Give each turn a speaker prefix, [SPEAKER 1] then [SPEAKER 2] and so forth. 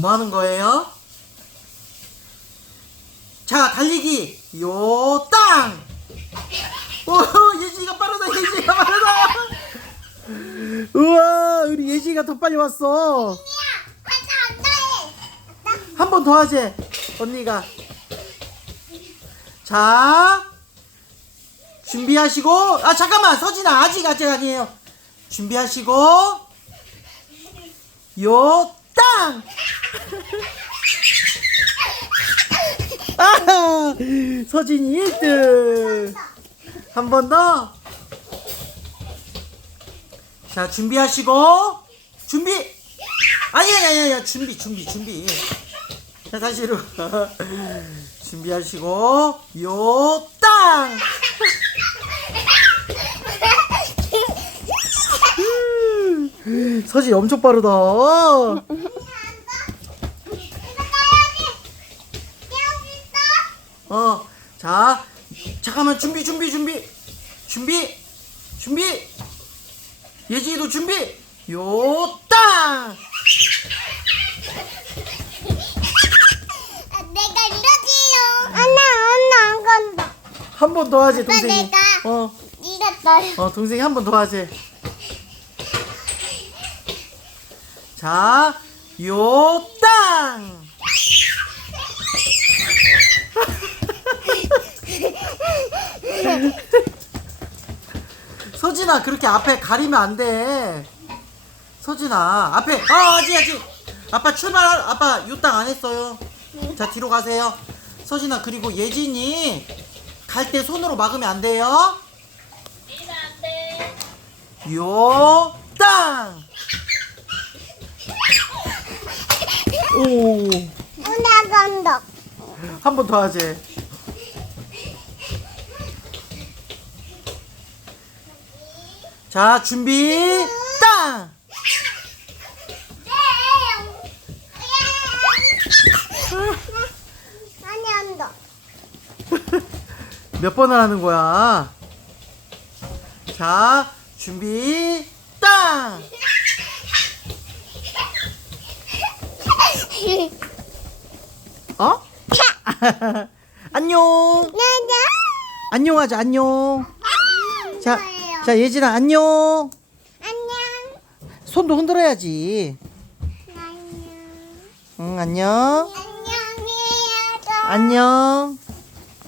[SPEAKER 1] 뭐 하는 거예요? 자, 달리기! 요, 땅! 오, 예지가 빠르다, 예지가 빠르다! 우와, 우리 예지가 더 빨리 왔어! 한번 더 하지, 언니가. 자, 준비하시고, 아, 잠깐만, 서진아, 아직, 아직 아니에요. 준비하시고, 요, 땅! 아, 서진이 1등한번 네. 더. 자 준비하시고 준비. 아니야 아니야 아니야 준비 준비 준비. 자 다시로 준비하시고 요 땅. 서진 엄청 빠르다. 잠깐만 준비 준비 준비 준비 준비 예지도 준비 요따 아,
[SPEAKER 2] 내가 이러지요
[SPEAKER 3] 안나 안나 안 간다
[SPEAKER 1] 한 번 더 하지 동생
[SPEAKER 2] 어 네가
[SPEAKER 1] 떠어 동생이 한 번 더 하지 자요 서진아 그렇게 앞에 가리면 안돼 서진아 앞에 아아직 어, 아직. 아빠 출발 아빠 요 땅 안했어요 자 뒤로 가세요 서진아 그리고 예진이 갈 때 손으로 막으면 안 돼요 요땅
[SPEAKER 3] 오하나 건너.
[SPEAKER 1] 한 번 더 하지 자, 준비, 응. 땅!
[SPEAKER 3] 많이 네, 한다.
[SPEAKER 1] <더. 웃음> 몇 번을 하는 거야? 자, 준비, 땅! 어? 안녕! 안녕하자, <나야. 웃음> 안녕! 하자, 안녕. 자. 자 예진아 안녕.
[SPEAKER 2] 안녕.
[SPEAKER 1] 손도 흔들어야지.
[SPEAKER 2] 네, 안녕.
[SPEAKER 1] 응 안녕.
[SPEAKER 2] 네,
[SPEAKER 1] 안녕. 안녕.